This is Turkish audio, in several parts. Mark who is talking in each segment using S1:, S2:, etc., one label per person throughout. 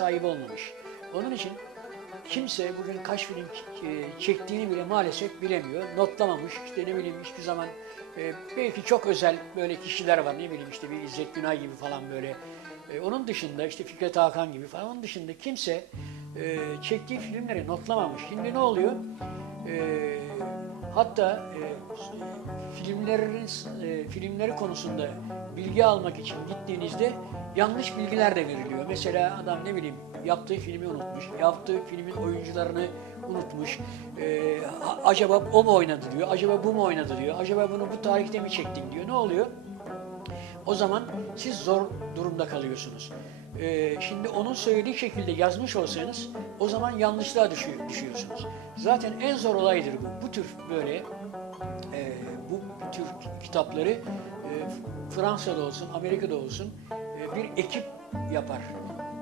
S1: sahibi olmamış. Onun için kimse bugün kaç film e, çektiğini bile maalesef bilemiyor. Notlamamış. İşte ne bileyim hiçbir zaman e, belki çok özel böyle kişiler var. Ne bileyim işte bir İzzet Günay gibi falan böyle. E, onun dışında işte Fikret Hakan gibi falan. Onun dışında kimse çektiği filmleri notlamamış. Şimdi ne oluyor? Hatta filmlerin e, filmleri konusunda bilgi almak için gittiğinizde yanlış bilgiler de veriliyor. Mesela adam ne bileyim yaptığı filmi unutmuş, yaptığı filmin oyuncularını unutmuş. E, acaba o mu oynadı diyor, acaba bu mu oynadı diyor, acaba bunu bu tarihte mi çektin diyor. Ne oluyor? O zaman siz zor durumda kalıyorsunuz. Ee, şimdi onun söylediği şekilde yazmış olsanız o zaman yanlışlığa düşüyor, düşüyorsunuz. Zaten en zor olaydır bu. Bu tür böyle tür kitapları e, Fransa'da olsun, Amerika'da olsun e, bir ekip yapar.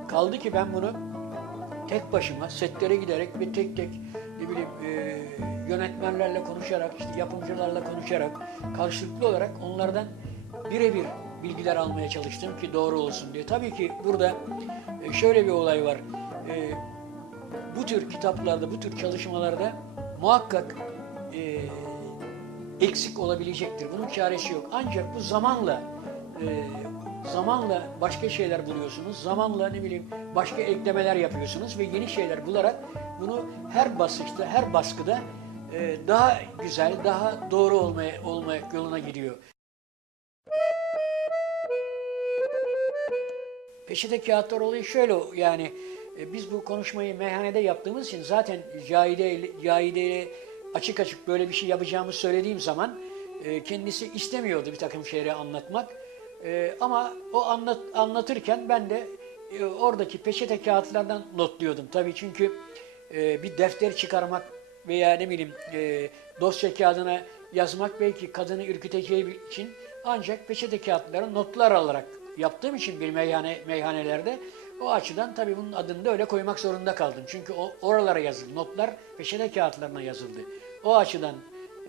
S1: Kaldı ki ben bunu tek başıma setlere giderek ve tek tek ne bileyim e, yönetmenlerle konuşarak, işte yapımcılarla konuşarak karşılıklı olarak onlardan birebir bilgiler almaya çalıştım ki doğru olsun diye. Tabii ki burada e, şöyle bir olay var. E, bu tür kitaplarda, bu tür çalışmalarda muhakkak e, eksik olabilecektir. Bunun çaresi yok. Ancak bu zamanla e, zamanla başka şeyler buluyorsunuz. Zamanla ne bileyim başka eklemeler yapıyorsunuz ve yeni şeyler bularak bunu her basışta, her baskıda e, daha güzel, daha doğru olmaya olmak yoluna gidiyor. Peçete kağıtlar olayı şöyle yani e, biz bu konuşmayı meyhanede yaptığımız için zaten Cahide, Cahide ile açık açık böyle bir şey yapacağımı söylediğim zaman e, kendisi istemiyordu bir takım şeyleri anlatmak. E, ama o anlat, anlatırken ben de e, oradaki peçete kağıtlardan notluyordum. Tabii çünkü e, bir defter çıkarmak veya ne bileyim e, dosya kağıdına yazmak belki kadını ürküteceği için ancak peçete kağıtları notlar alarak yaptığım için bir meyhane meyhanelerde o açıdan tabii bunun adını da öyle koymak zorunda kaldım. Çünkü o oralara yazıldı. Notlar peçete kağıtlarına yazıldı. O açıdan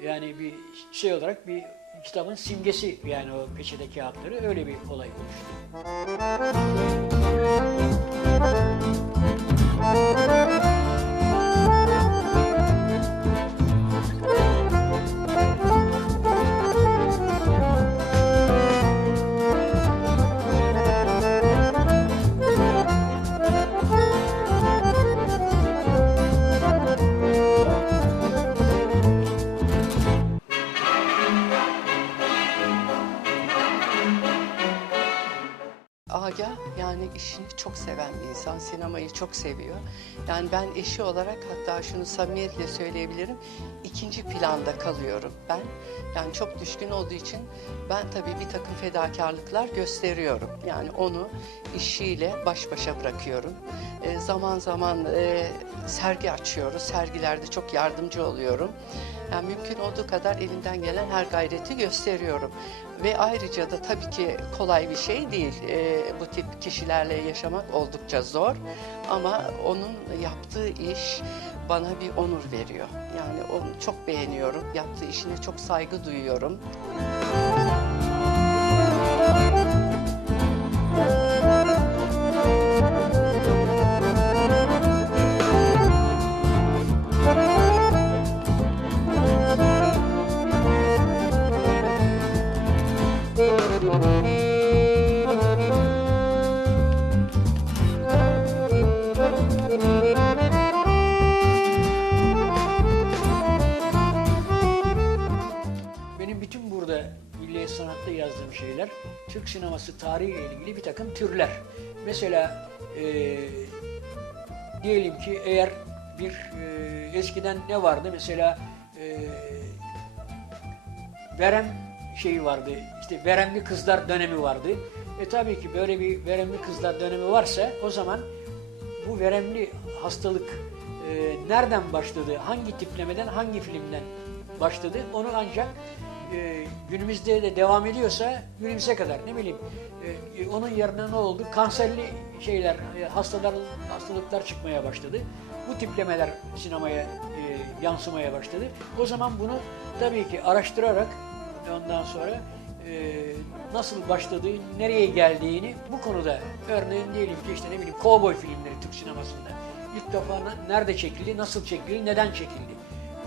S1: yani bir şey olarak bir kitabın simgesi yani o peçete kağıtları öyle bir olay oluştu.
S2: Yani işini çok seven bir insan, sinemayı çok seviyor. Yani ben eşi olarak hatta şunu samimiyetle söyleyebilirim, ikinci planda kalıyorum ben. Yani çok düşkün olduğu için ben tabii bir takım fedakarlıklar gösteriyorum. Yani onu işiyle baş başa bırakıyorum. E, zaman zaman e, sergi açıyoruz, sergilerde çok yardımcı oluyorum. Yani mümkün olduğu kadar elimden gelen her gayreti gösteriyorum. Ve ayrıca da tabii ki kolay bir şey değil. Ee, bu tip kişilerle yaşamak oldukça zor. Ama onun yaptığı iş bana bir onur veriyor. Yani onu çok beğeniyorum. Yaptığı işine çok saygı duyuyorum.
S1: Benim e, diyelim ki eğer bir e, eskiden ne vardı? Mesela e, verem şeyi vardı işte veremli kızlar dönemi vardı. E tabii ki böyle bir veremli kızlar dönemi varsa o zaman bu veremli hastalık e, nereden başladı, hangi tiplemeden, hangi filmden başladı? Onu ancak e, günümüzde de devam ediyorsa günümüze kadar ne bileyim e, onun yerine ne oldu? Kanserli şeyler, e, hastalar, hastalıklar çıkmaya başladı. Bu tiplemeler sinemaya e, yansımaya başladı. O zaman bunu tabii ki araştırarak ondan sonra e, nasıl başladığı, nereye geldiğini bu konuda örneğin diyelim ki işte ne bileyim kovboy filmleri, Türk sinemasında. İlk defa ne- nerede çekildi, nasıl çekildi, neden çekildi.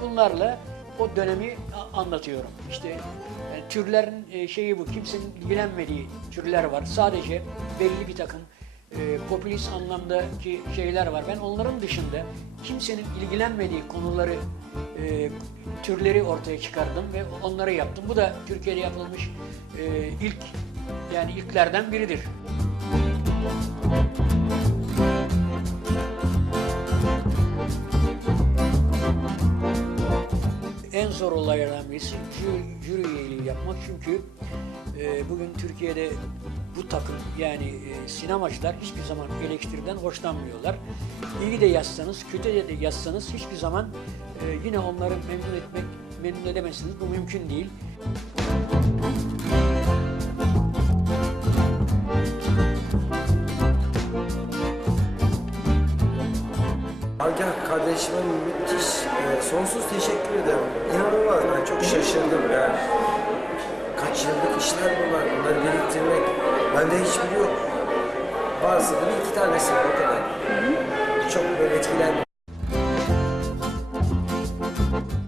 S1: Bunlarla o dönemi anlatıyorum. İşte yani türlerin e, şeyi bu, kimsenin ilgilenmediği türler var. Sadece belli bir takım e, popülist anlamdaki şeyler var. Ben onların dışında kimsenin ilgilenmediği konuları, e, türleri ortaya çıkardım ve onları yaptım. Bu da Türkiye'de yapılmış e, ilk yani ilklerden biridir. Olaylardan birisi jüri, jüri üyeliği yapmak çünkü e, bugün Türkiye'de bu takım yani e, sinemacılar hiçbir zaman eleştiriden hoşlanmıyorlar. İyi de yazsanız, kötü de yazsanız hiçbir zaman e, yine onları memnun etmek, memnun edemezsiniz. Bu mümkün değil.
S3: Kardeşime müthiş, e, sonsuz teşekkür ederim. İnanılmaz, ben çok şaşırdım yani. Kaç yıllık işler bunlar, bunları biriktirmek. Bende hiçbiri yok. Varsa da bir iki tanesi o kadar. Çok böyle etkilendim.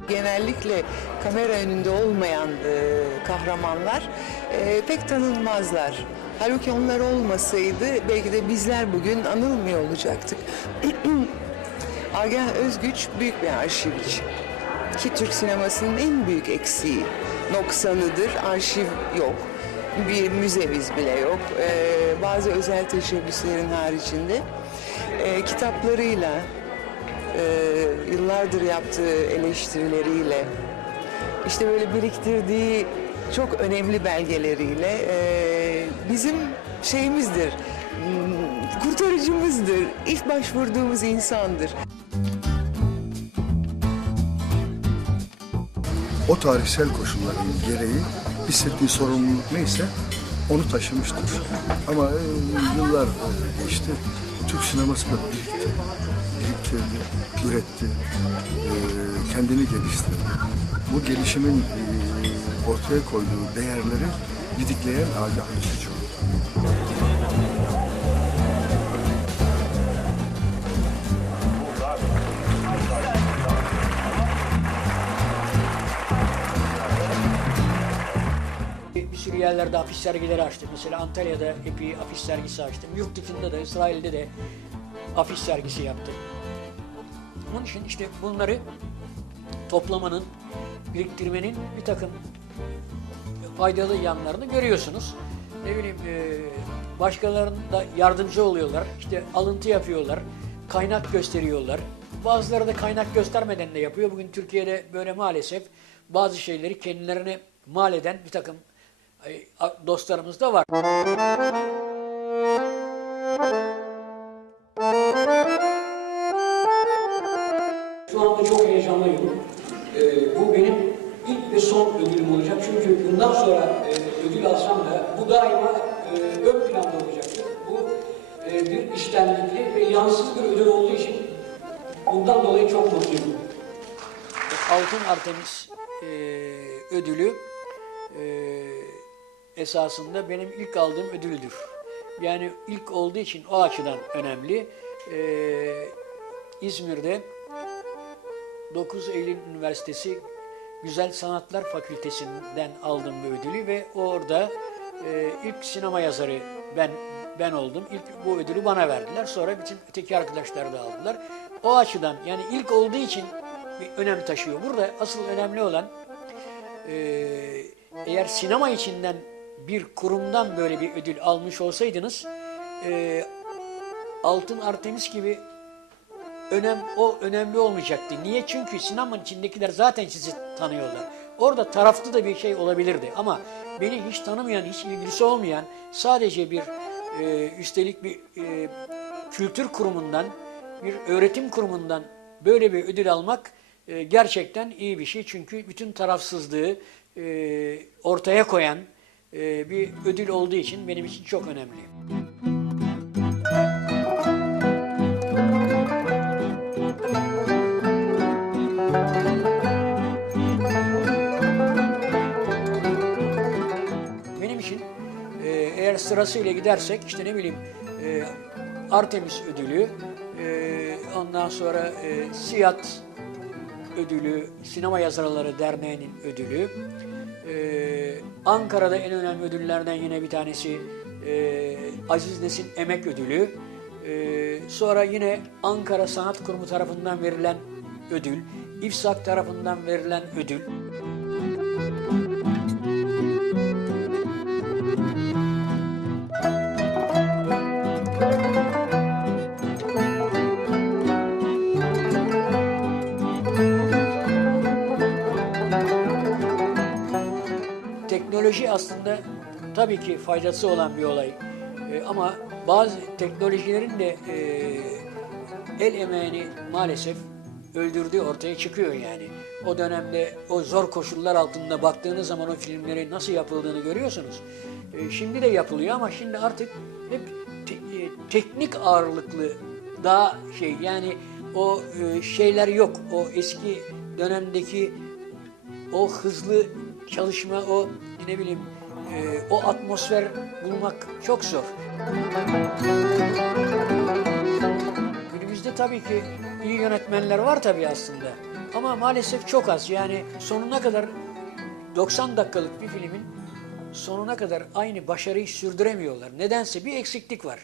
S4: genellikle kamera önünde olmayan e, kahramanlar e, pek tanınmazlar. Halbuki onlar olmasaydı belki de bizler bugün anılmıyor olacaktık. Agah Özgüç büyük bir arşivci. Ki Türk sinemasının en büyük eksiği, noksanıdır. Arşiv yok. Bir müzemiz bile yok. E, bazı özel teşebbüslerin haricinde. E, kitaplarıyla, e, yıllardır yaptığı eleştirileriyle, işte böyle biriktirdiği çok önemli belgeleriyle e, bizim şeyimizdir, kurtarıcımızdır, ilk başvurduğumuz insandır.
S5: O tarihsel koşulların gereği hissettiği sorumluluk neyse onu taşımıştır. Ama e, yıllar e, geçti. Türk sineması da birikti, biriktirdi, üretti, e, kendini geliştirdi. Bu gelişimin ortaya koyduğu değerleri didikleyen Agah Özgüç
S1: yerlerde afiş sergileri açtım. Mesela Antalya'da epey afiş sergisi açtım. Yurt dışında da İsrail'de de afiş sergisi yaptım. Onun için işte bunları toplamanın, biriktirmenin bir takım faydalı yanlarını görüyorsunuz. Ne bileyim e, başkalarında yardımcı oluyorlar. İşte alıntı yapıyorlar. Kaynak gösteriyorlar. Bazıları da kaynak göstermeden de yapıyor. Bugün Türkiye'de böyle maalesef bazı şeyleri kendilerine mal eden bir takım dostlarımız da var. Şu anda çok heyecanlıyım. Ee, bu benim ilk ve son ödülüm olacak. Çünkü bundan sonra e, ödül alsam da bu daima e, ön planda olacaktır. Bu e, bir iştenlikli ve yansız bir ödül olduğu için bundan dolayı çok mutluyum. Altın Artemis e, ödülü e, esasında benim ilk aldığım ödüldür. Yani ilk olduğu için o açıdan önemli. E, İzmir'de 9 Eylül Üniversitesi Güzel Sanatlar Fakültesinden aldım bu ödülü ve orada e, ilk sinema yazarı ben ben oldum. İlk bu ödülü bana verdiler. Sonra bütün öteki arkadaşlar da aldılar. O açıdan yani ilk olduğu için bir önem taşıyor. Burada asıl önemli olan e, eğer sinema içinden bir kurumdan böyle bir ödül almış olsaydınız e, Altın Artemis gibi önem o önemli olmayacaktı. Niye? Çünkü sinemanın içindekiler zaten sizi tanıyorlar. Orada taraflı da bir şey olabilirdi ama beni hiç tanımayan, hiç ilgisi olmayan sadece bir e, üstelik bir e, kültür kurumundan, bir öğretim kurumundan böyle bir ödül almak e, gerçekten iyi bir şey. Çünkü bütün tarafsızlığı e, ortaya koyan e, bir ödül olduğu için benim için çok önemli. Benim için e, eğer sırasıyla gidersek işte ne bileyim e, Artemis ödülü, Ee, ondan sonra e, Siyat ödülü, Sinema Yazarları Derneği'nin ödülü. Ee, Ankara'da en önemli ödüllerden yine bir tanesi e, Aziz Nesin Emek Ödülü. Ee, sonra yine Ankara Sanat Kurumu tarafından verilen ödül, İFSAK tarafından verilen ödül. Teknoloji aslında tabii ki faydası olan bir olay. Ee, ama bazı teknolojilerin de e, el emeğini maalesef öldürdüğü ortaya çıkıyor yani. O dönemde o zor koşullar altında baktığınız zaman o filmlerin nasıl yapıldığını görüyorsunuz. Ee, şimdi de yapılıyor ama şimdi artık hep te- e, teknik ağırlıklı daha şey yani o e, şeyler yok. O eski dönemdeki o hızlı çalışma, o ne bileyim e, o atmosfer bulmak çok zor. Günümüzde tabii ki iyi yönetmenler var tabii aslında. Ama maalesef çok az. Yani sonuna kadar 90 dakikalık bir filmin sonuna kadar aynı başarıyı sürdüremiyorlar. Nedense bir eksiklik var.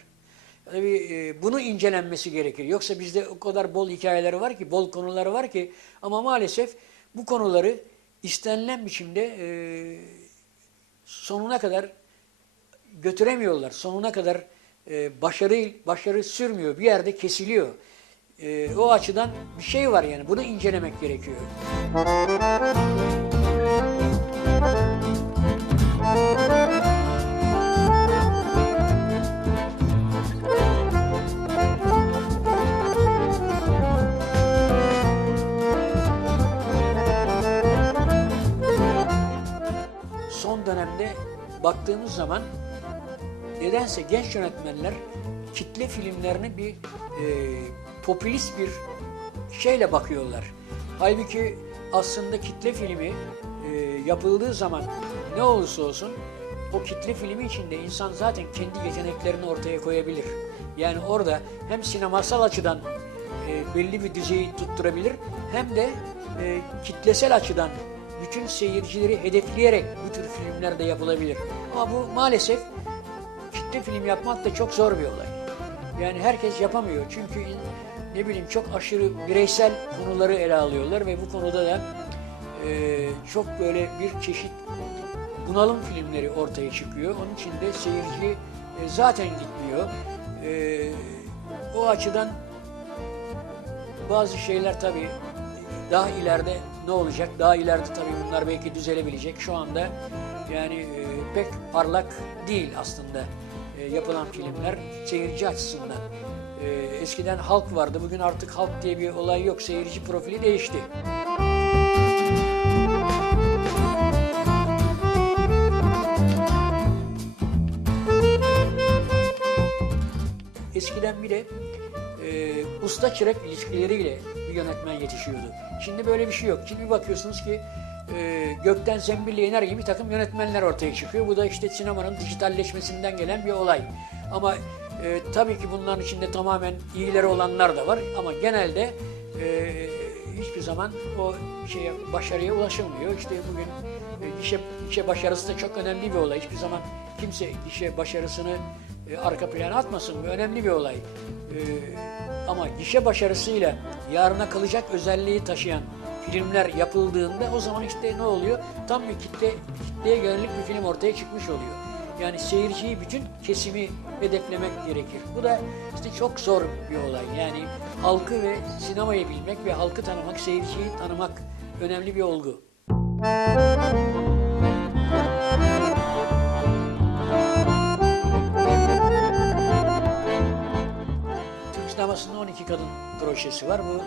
S1: Tabii e, bunu incelenmesi gerekir. Yoksa bizde o kadar bol hikayeleri var ki, bol konuları var ki ama maalesef bu konuları istenilen biçimde e, sonuna kadar götüremiyorlar. Sonuna kadar e, başarı başarı sürmüyor. Bir yerde kesiliyor. E, o açıdan bir şey var yani. Bunu incelemek gerekiyor. Dönemde baktığımız zaman nedense genç yönetmenler kitle filmlerine bir e, popülist bir şeyle bakıyorlar. Halbuki aslında kitle filmi e, yapıldığı zaman ne olursa olsun o kitle filmi içinde insan zaten kendi yeteneklerini ortaya koyabilir. Yani orada hem sinemasal açıdan e, belli bir düzeyi tutturabilir hem de e, kitlesel açıdan bütün seyircileri hedefleyerek bu tür filmler de yapılabilir. Ama bu maalesef kitle film yapmak da çok zor bir olay. Yani herkes yapamıyor çünkü ne bileyim çok aşırı bireysel konuları ele alıyorlar ve bu konuda da e, çok böyle bir çeşit bunalım filmleri ortaya çıkıyor. Onun için de seyirci e, zaten gitmiyor. E, o açıdan bazı şeyler tabii daha ileride ne olacak? Daha ileride tabii bunlar belki düzelebilecek. Şu anda yani e, pek parlak değil aslında e, yapılan filmler seyirci açısından. E, eskiden halk vardı. Bugün artık halk diye bir olay yok. Seyirci profili değişti. Eskiden bir de e, usta çırak ilişkileriyle bir yönetmen yetişiyordu. Şimdi böyle bir şey yok. Şimdi bakıyorsunuz ki e, gökten zembille iner gibi bir takım yönetmenler ortaya çıkıyor. Bu da işte sinemanın dijitalleşmesinden gelen bir olay. Ama e, tabii ki bunların içinde tamamen iyileri olanlar da var. Ama genelde e, hiçbir zaman o şeye başarıya ulaşılmıyor. İşte bugün e, gişe, gişe başarısı da çok önemli bir olay. Hiçbir zaman kimse gişe başarısını e, arka plana atmasın. Bu önemli bir olay. E, ama gişe başarısıyla yarına kalacak özelliği taşıyan filmler yapıldığında o zaman işte ne oluyor? Tam bir kitle kitleye yönelik bir film ortaya çıkmış oluyor. Yani seyirciyi bütün kesimi hedeflemek gerekir. Bu da işte çok zor bir olay. Yani halkı ve sinemayı bilmek ve halkı tanımak, seyirciyi tanımak önemli bir olgu. Türk 12 kadın projesi var. Bu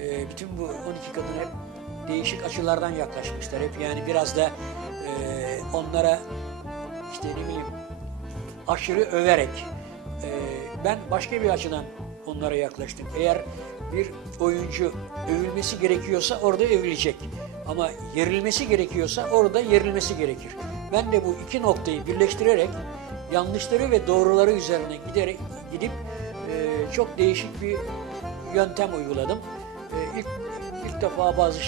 S1: e, bütün bu 12 kadın hep değişik açılardan yaklaşmışlar. Hep yani biraz da e, onlara işte ne bileyim aşırı överek e, ben başka bir açıdan onlara yaklaştım. Eğer bir oyuncu övülmesi gerekiyorsa orada övülecek. Ama yerilmesi gerekiyorsa orada yerilmesi gerekir. Ben de bu iki noktayı birleştirerek yanlışları ve doğruları üzerine giderek gidip çok değişik bir yöntem uyguladım. E, ilk ilk defa bazı şey